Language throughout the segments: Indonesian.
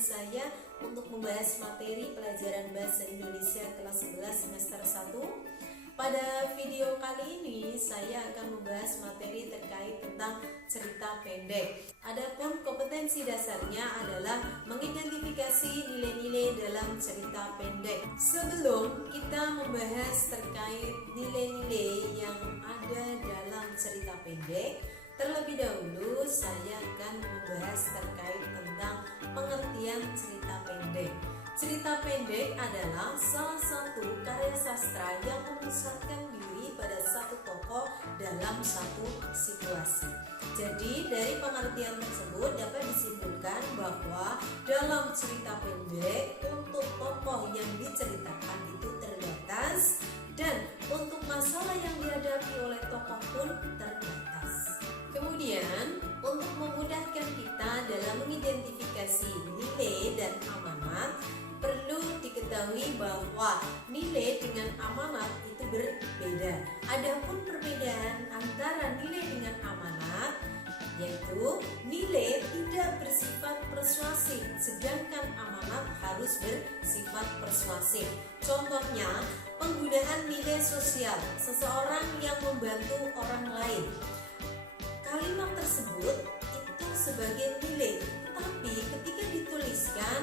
saya untuk membahas materi pelajaran Bahasa Indonesia kelas 11 semester 1. Pada video kali ini saya akan membahas materi terkait tentang cerita pendek. Adapun kompetensi dasarnya adalah mengidentifikasi nilai-nilai dalam cerita pendek. Sebelum kita membahas terkait nilai-nilai yang ada dalam cerita pendek, terlebih dahulu saya akan membahas terkait tentang pengertian cerita pendek. Cerita pendek adalah salah satu karya sastra yang memusatkan diri pada satu tokoh dalam satu situasi. Jadi dari pengertian tersebut dapat disimpulkan bahwa dalam cerita pendek untuk tokoh yang diceritakan itu terbatas dan untuk masalah yang dihadapi oleh tokoh pun terbatas. Kemudian untuk memudahkan kita dalam mengidentifikasi nilai dan amanat, perlu diketahui bahwa nilai dengan amanat itu berbeda. Adapun perbedaan antara nilai dengan amanat yaitu nilai tidak bersifat persuasif, sedangkan amanat harus bersifat persuasif. Contohnya, penggunaan nilai sosial, seseorang yang membantu orang lain. Kalimat tersebut itu sebagai nilai, tetapi ketika dituliskan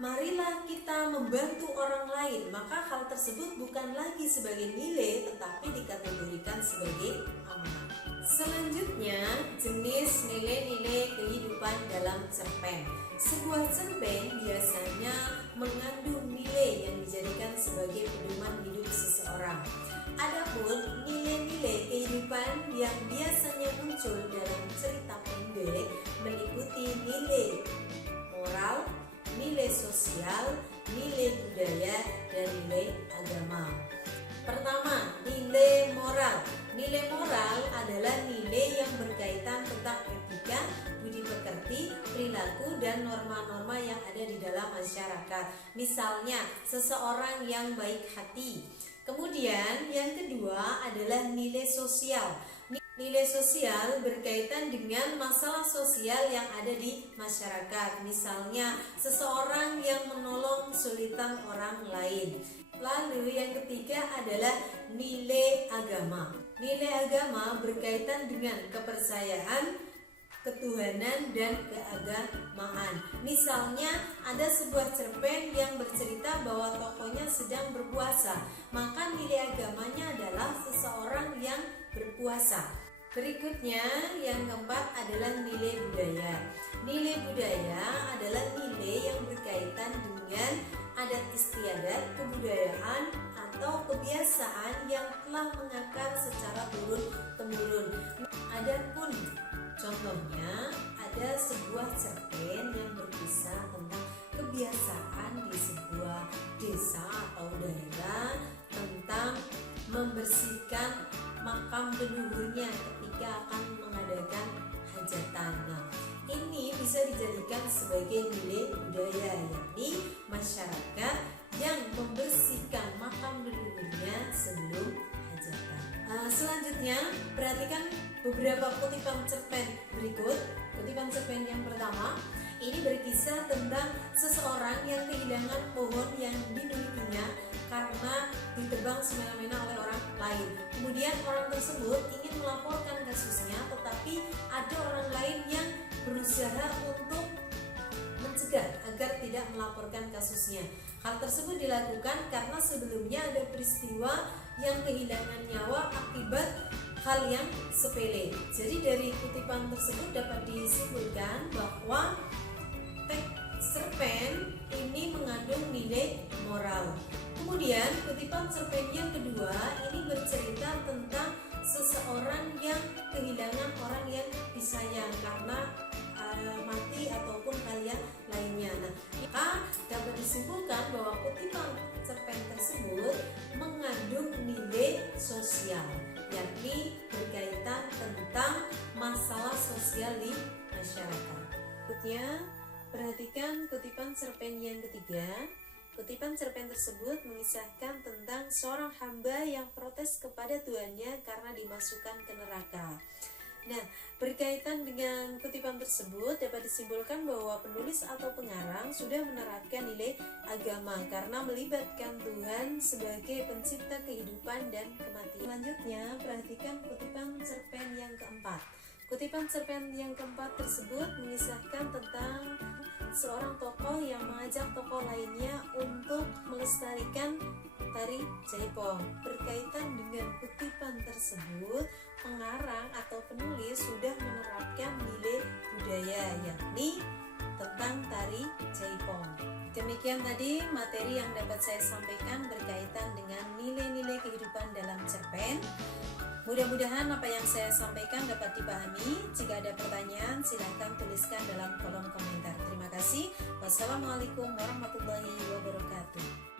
marilah kita membantu orang lain, maka hal tersebut bukan lagi sebagai nilai tetapi dikategorikan sebagai amanat. Selanjutnya, jenis nilai-nilai kehidupan dalam cerpen. Sebuah cerpen biasanya mengandung nilai yang dijadikan sebagai pedoman hidup seseorang. Adapun nilai-nilai kehidupan yang biasanya muncul dalam cerita pendek meliputi nilai moral, nilai sosial, nilai budaya, dan nilai agama. Pertama, nilai moral. Nilai moral adalah nilai yang berkaitan tentang etika, budi pekerti, perilaku, dan norma-norma yang ada di dalam masyarakat. Misalnya, seseorang yang baik hati. Kemudian, yang kedua adalah nilai sosial. Nilai sosial berkaitan dengan masalah sosial yang ada di masyarakat. Misalnya, seseorang yang menolong kesulitan orang lain. Lalu yang ketiga adalah nilai agama. Nilai agama berkaitan dengan kepercayaan, ketuhanan, dan keagamaan. Misalnya, ada sebuah cerpen yang bercerita bahwa tokohnya sedang berpuasa, maka nilai agamanya adalah seseorang yang berpuasa. Berikutnya, yang keempat adalah nilai budaya. Nilai budaya adalah nilai yang berkaitan dengan adat istiadat, kebudayaan, atau kebiasaan yang telah mengakar secara turun-temurun. Adapun contohnya, ada sebuah cerpen yang berkisah tentang kebiasaan di sebuah desa atau daerah tentang membersihkan makam leluhurnya ketika akan mengadakan hajatan. Nah, ini bisa dijadikan sebagai nilai budaya, yakni masyarakat yang membersihkan makam leluhurnya sebelum hajatan. Selanjutnya, perhatikan beberapa kutipan cerpen berikut. Kutipan cerpen yang pertama, ini berkisah tentang seseorang yang kehilangan pohon yang dimilikinya karena ditebang semena-mena oleh orang lain. Kemudian orang tersebut ingin melaporkan kasusnya, tetapi ada orang lain yang berusaha untuk mencegah agar tidak melaporkan kasusnya. Hal tersebut dilakukan karena sebelumnya ada peristiwa yang kehilangan nyawa akibat hal yang sepele. Jadi dari kutipan tersebut dapat disimpulkan bahwa teks cerpen ini mengandung nilai moral. Kemudian kutipan cerpen yang kedua ini bercerita tentang seseorang yang kehilangan orang yang disayang karena mati ataupun hal yang lainnya. Nah, maka dapat disimpulkan bahwa kutipan cerpen tersebut mengandung nilai sosial, yakni berkaitan tentang masalah sosial di masyarakat. Berikutnya, perhatikan kutipan cerpen yang ketiga. Kutipan cerpen tersebut mengisahkan tentang seorang hamba yang protes kepada tuannya karena dimasukkan ke neraka. Nah, berkaitan dengan kutipan tersebut dapat disimpulkan bahwa penulis atau pengarang sudah menerapkan nilai agama karena melibatkan Tuhan sebagai pencipta kehidupan dan kematian. Selanjutnya, perhatikan kutipan cerpen yang keempat. Kutipan cerpen yang keempat tersebut mengisahkan tentang seorang tokoh yang mengajak tokoh lainnya untuk melestarikan tari jaipong. Berkaitan dengan kutipan tersebut, pengarang atau penulis sudah menerapkan nilai budaya, yakni tentang tari jaipong. Demikian tadi materi yang dapat saya sampaikan berkaitan dengan nilai-nilai kehidupan dalam cerpen. Mudah-mudahan apa yang saya sampaikan dapat dipahami. Jika ada pertanyaan, silahkan tuliskan dalam kolom komentar. Terima kasih. Wassalamualaikum warahmatullahi wabarakatuh.